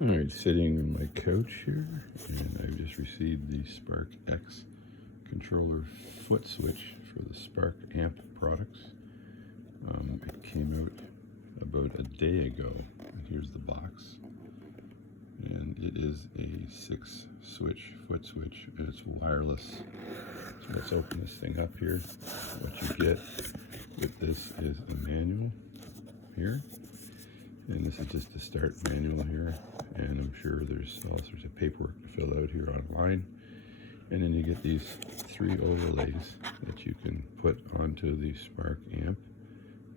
Alright, sitting on my couch here, and I've just received the Spark X controller foot switch for the Spark Amp products. It came out about a day ago, and here's the box. And it is a 6-switch foot switch, and it's wireless. So let's open this thing up here. What you get with this is a manual here. And this is just the start manual here, and I'm sure there's all sorts of paperwork to fill out here online. And then you get these 3 overlays that you can put onto the Spark amp,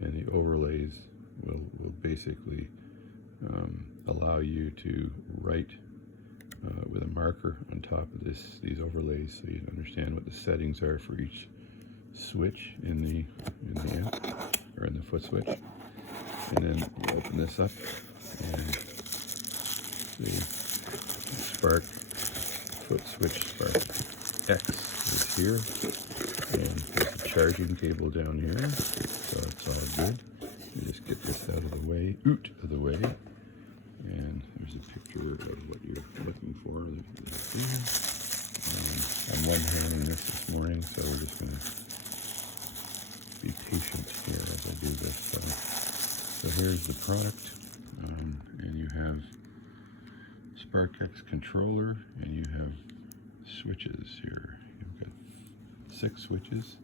and the overlays will basically allow you to write with a marker on top of these overlays, so you understand what the settings are for each switch in the amp, or in the foot switch. And then you open this up, and the Spark foot switch Spark X is here, and there's a charging cable down here, so it's all good. You just get this out of the way, and there's a picture of what you're looking for. I'm one-handing this morning, so we're just going to be patient here as I do this. So here's the product, and you have Spark X controller, and you have switches here. You've got 6 switches,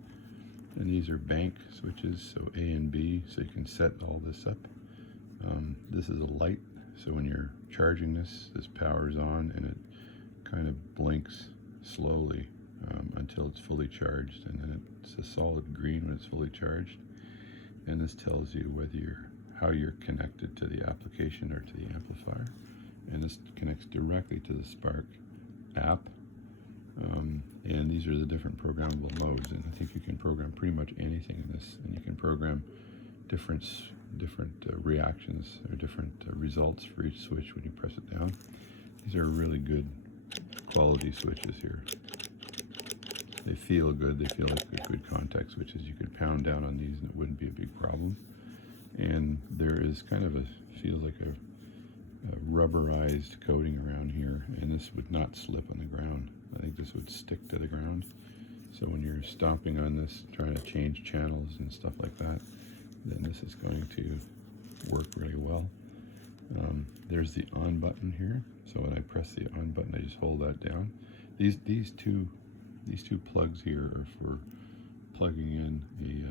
and these are bank switches, so A and B, so you can set all this up. This is a light, so when you're charging this powers on, and it kind of blinks slowly until it's fully charged, and then it's a solid green when it's fully charged. And this tells you how you're connected to the application or to the amplifier, and this connects directly to the Spark app. And these are the different programmable modes, and I think you can program pretty much anything in this, and you can program different reactions or different results for each switch when you press it down. These are really good quality switches here. They feel good. They feel like good contact switches. You could pound down on these and it wouldn't be a big problem. And there is kind of feels like a rubberized coating around here, and this would not slip on the ground. I think this would stick to the ground. So when you're stomping on this, trying to change channels and stuff like that, then this is going to work really well. There's the on button here. So when I press the on button, I just hold that down. These two plugs here are for plugging in the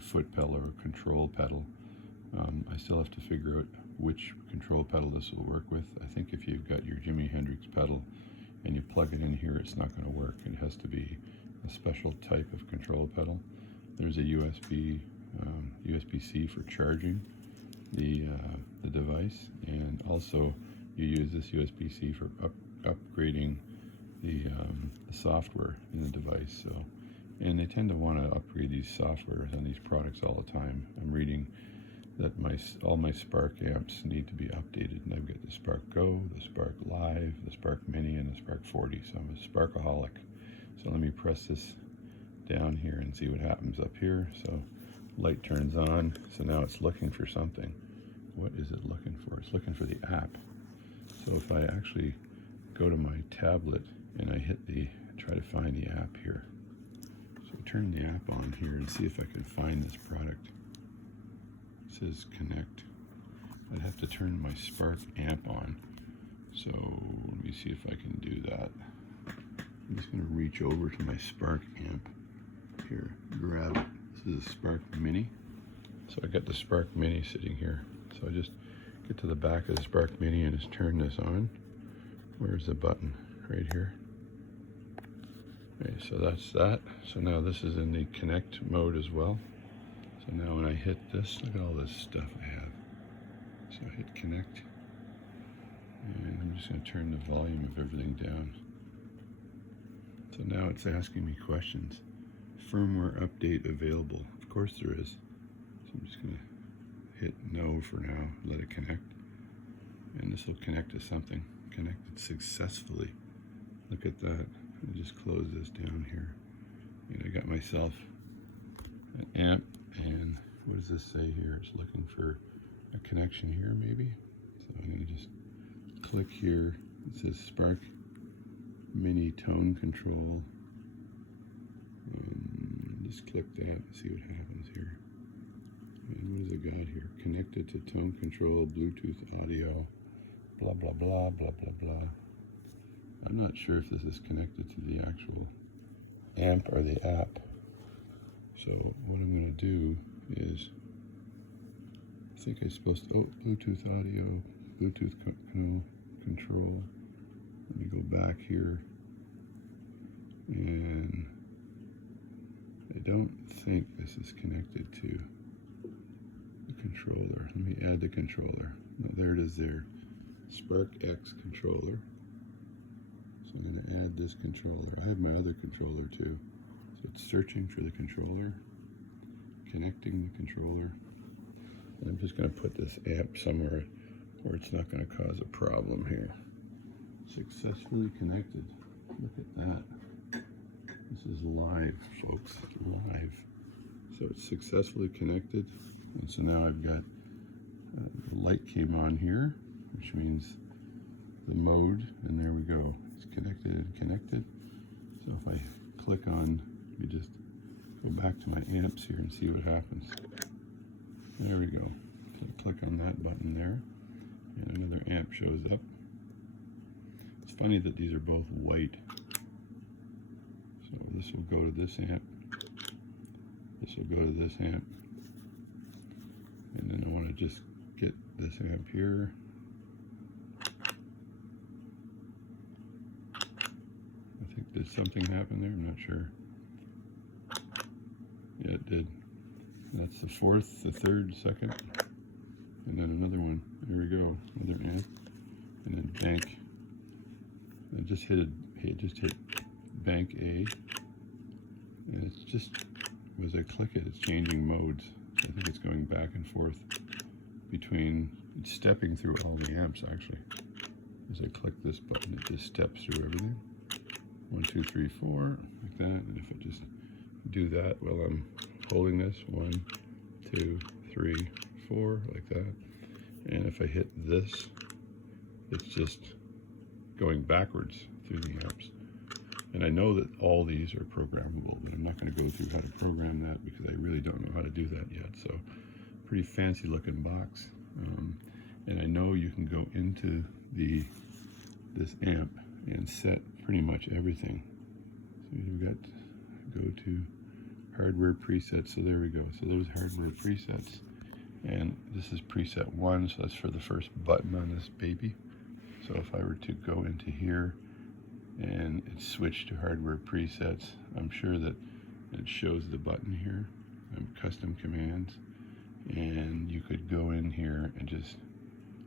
foot pedal or control pedal. I still have to figure out which control pedal this will work with. I think if you've got your Jimi Hendrix pedal and you plug it in here, it's not going to work. It has to be a special type of control pedal. There's a USB-C for charging the device, and also you use this USB-C for upgrading the software in the device. So, and they tend to want to upgrade these softwares on these products all the time. I'm reading that all my Spark amps need to be updated, and I've got the Spark Go, the Spark Live, the Spark Mini, and the Spark 40, so I'm a Sparkaholic. So let me press this down here and see what happens up here. So light turns on, so now it's looking for something. What is it looking for? It's looking for the app. So if I actually go to my tablet and I try to find the app here. So turn the app on here and see if I can find this product. It says connect. I'd have to turn my Spark amp on. So let me see if I can do that. I'm just going to reach over to my Spark amp here, grab it. This is a Spark Mini. So I got the Spark Mini sitting here. So I just get to the back of the Spark Mini and just turn this on. Where's the button? Right here. Okay, so that's that. So now this is in the connect mode as well. So now when I hit this, look at all this stuff I have. So I hit connect, and I'm just going to turn the volume of everything down. So now it's asking me questions. Firmware update available. Of course there is. So I'm just going to hit no for now, let it connect. And this will connect to something. Connected successfully. Look at that. I'll just close this down here. And I got myself an amp, and what does this say here? It's looking for a connection here maybe. So I'm going to just click here, it says Spark Mini Tone Control. Just click that and see what happens here. And what has it got here? Connected to tone control, Bluetooth audio, blah, blah, blah, blah, blah, blah. I'm not sure if this is connected to the actual amp or the app. So what I'm going to do is, I think I'm supposed to, Bluetooth audio, Bluetooth control. Let me go back here, and I don't think this is connected to the controller. Let me add the controller. No, there it is there. Spark X controller. So I'm going to add this controller. I have my other controller too. So it's searching for the controller, connecting the controller. And I'm just going to put this amp somewhere where it's not going to cause a problem here. Successfully connected. Look at that. This is live, folks, live. So it's successfully connected. And so now I've got, the light came on here, which means the mode, and there we go. It's connected and connected. So if I click on, let me just go back to my amps here and see what happens. There we go. So I click on that button there, and another amp shows up. It's funny that these are both white. So this will go to this amp. This will go to this amp. And then I want to just get this amp here. I think did something happen there? I'm not sure. Yeah, it did. That's the fourth, the third, second, and then another one. There we go, another amp, and then bank. I just hit bank A, and it's just, as I click it, it's changing modes. So I think it's going back and forth between, it's stepping through all the amps actually. As I click this button, it just steps through everything. 1, 2, 3, 4, like that. And if I just do that while I'm holding this, 1, 2, 3, 4, like that. And if I hit this, it's just going backwards through the amps. And I know that all these are programmable, but I'm not going to go through how to program that because I really don't know how to do that yet. So pretty fancy looking box. And I know you can go into this amp and set pretty much everything. So you've got go to hardware presets. So there we go. So there's hardware presets. And this is preset 1, so that's for the first button on this baby. So if I were to go into here and it's switched to hardware presets, I'm sure that it shows the button here, custom commands, and you could go in here and just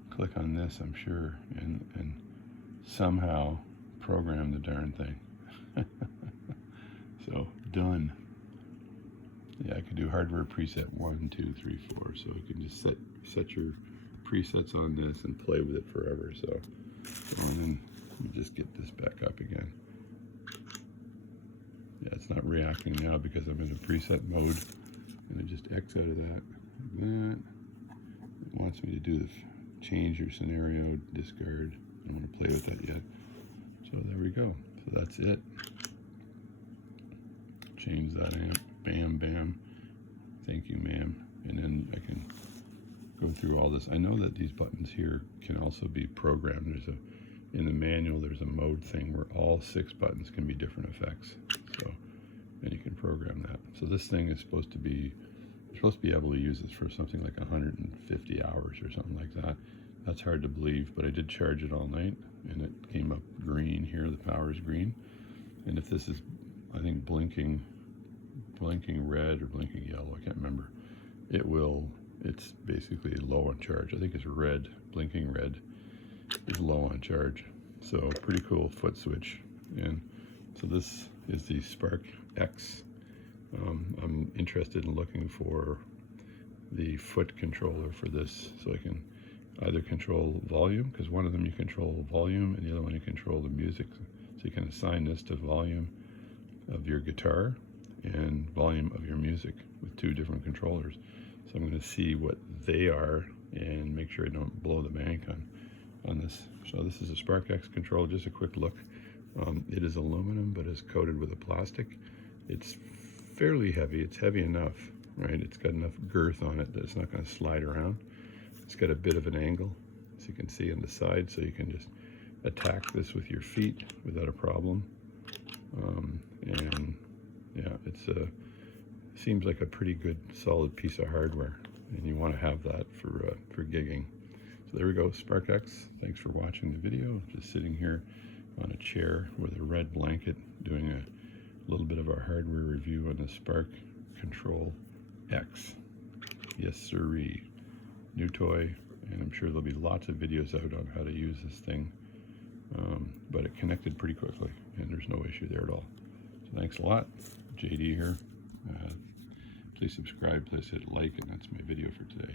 click on this, I'm sure, and somehow program the darn thing. So done. Yeah, I could do hardware preset 1, 2, 3, 4. So you can just set your presets on this and play with it forever. So and then let me just get this back up again. Yeah, it's not reacting now because I'm in a preset mode. And I just X out of that, like that. It wants me to do the change your scenario, discard. I don't want to play with that yet. So there we go. So that's it. Change that amp. Bam, bam. Thank you, ma'am. And then I can go through all this. I know that these buttons here can also be programmed. In the manual, there's a mode thing where all 6 buttons can be different effects. So, and you can program that. So this thing is supposed to be, you're supposed to be able to use this for something like 150 hours or something like that. That's hard to believe, but I did charge it all night, and it came up green here. The power is green. And if this is, I think, blinking red or blinking yellow, I can't remember, it's basically low on charge. I think it's red, blinking red is low on charge. So pretty cool foot switch. And so this is the Spark X. I'm interested in looking for the foot controller for this, so I can either control volume, because one of them you control volume and the other one you control the music. So you can assign this to volume of your guitar and volume of your music with 2 different controllers. So I'm going to see what they are and make sure I don't blow the bank on this So this is a SparkX controller, just a quick look. It is aluminum, but is coated with a plastic. It's fairly heavy. It's heavy enough, right? It's got enough girth on it that it's not going to slide around. It's got a bit of an angle, as you can see on the side, so you can just attack this with your feet without a problem. And yeah, it's seems like a pretty good solid piece of hardware, and you want to have that for gigging. So there we go, SparkX. Thanks for watching the video. Just sitting here on a chair with a red blanket doing a little bit of our hardware review on the Spark Control X. Yes sirree. New toy, and I'm sure there'll be lots of videos out on how to use this thing. But it connected pretty quickly, and there's no issue there at all. So thanks a lot. JD here. Please subscribe, please hit like, and that's my video for today.